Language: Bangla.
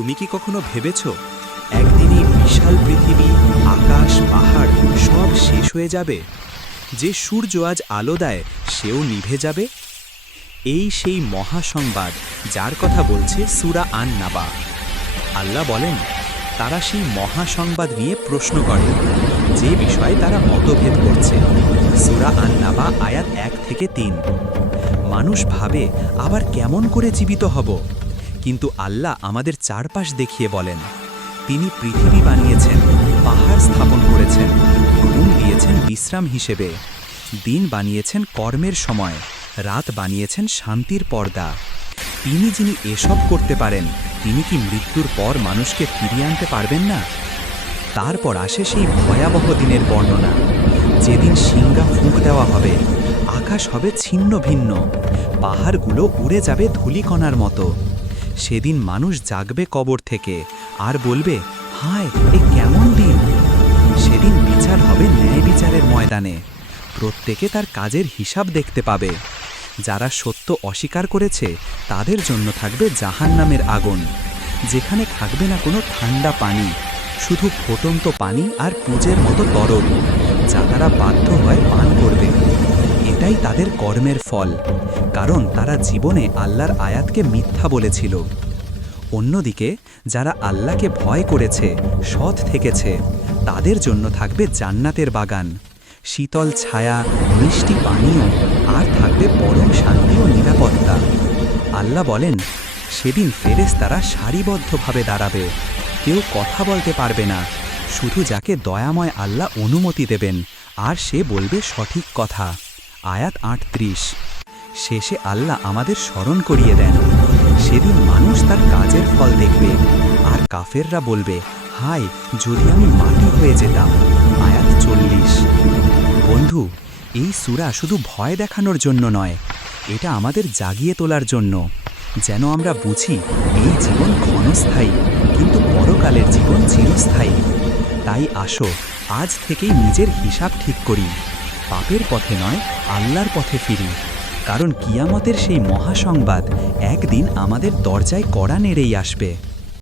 তুমি কি কখনো ভেবেছ একদিন এই বিশাল পৃথিবী, আকাশ, পাহাড় সব শেষ হয়ে যাবে? যে সূর্য আজ আলো দেয় সেও নিভে যাবে। এই সেই মহাসংবাদ যার কথা বলছে সূরা আন-নাবা। আল্লাহ বলেন, তারা সেই মহাসংবাদ নিয়ে প্রশ্ন করে যে বিষয়ে তারা মতভেদ করছে। সূরা আন-নাবা আয়াত 1 থেকে 3। মানুষ ভাবে আবার কেমন করে জীবিত হব, কিন্তু আল্লাহ আমাদের চারপাশ দেখিয়ে বলেন, তিনি পৃথিবী বানিয়েছেন, পাহাড় স্থাপন করেছেন, ঘুম দিয়েছেন বিশ্রাম হিসেবে, দিন বানিয়েছেন কর্মের সময়, রাত বানিয়েছেন শান্তির পর্দা। তিনি যিনি এসব করতে পারেন, তিনি কি মৃত্যুর পর মানুষকে ফিরিয়ে আনতে পারবেন না? তারপর আসে সেই ভয়াবহ দিনের বর্ণনা, যেদিন সিংহা ফুঁক দেওয়া হবে, আকাশ হবে ছিন্ন ভিন্ন, পাহাড়গুলো উড়ে যাবে ধূলিকণার মতো। সেদিন মানুষ জাগবে কবর থেকে আর বলবে, হায় এ কেমন দিন! সেদিন বিচার হবে ন্যায় বিচারের ময়দানে, প্রত্যেকে তার কাজের হিসাব দেখতে পাবে। যারা সত্য অস্বীকার করেছে তাদের জন্য থাকবে জাহান্নামের আগুন, যেখানে থাকবে না কোনো ঠান্ডা পানি, শুধু ফুটন্ত পানি আর পুজের মতো তরল, যা তারা বাধ্য হয় পান করবে। এটাই তাদের কর্মের ফল, কারণ তারা জীবনে আল্লাহর আয়াতকে মিথ্যা বলেছিল। অন্যদিকে যারা আল্লাহকে ভয় করেছে, সৎ থেকেছে, তাদের জন্য থাকবে জান্নাতের বাগান, শীতল ছায়া, মিষ্টি পানীয়, আর থাকবে পরম শান্তি ও নিরাপত্তা। আল্লাহ বলেন, সেদিন ফেরেশতারা সারিবদ্ধভাবে দাঁড়াবে, কেউ কথা বলতে পারবে না, শুধু যাকে দয়াময় আল্লাহ অনুমতি দেবেন, আর সে বলবে সঠিক কথা। আয়াত 38। শেষে আল্লাহ আমাদের স্মরণ করিয়ে দেন, সেদিন মানুষ তার কাজের ফল দেখবে, আর কাফেররা বলবে, হায় যদি আমি মাটি হয়ে যেতাম। আয়াত 40। বন্ধু, এই সূরা শুধু ভয় দেখানোর জন্য নয়, এটা আমাদের জাগিয়ে তোলার জন্য, যেন আমরা বুঝি এই জীবন ক্ষণস্থায়ী, কিন্তু পরকালের জীবন চিরস্থায়ী। তাই আসো আজ থেকেই নিজের হিসাব ঠিক করি, পাপের পথে নয় আল্লাহর পথে ফিরি, কারণ কিয়ামতের সেই মহাসংবাদ একদিন আমাদের দরজায় কড়া নেড়েই আসবে।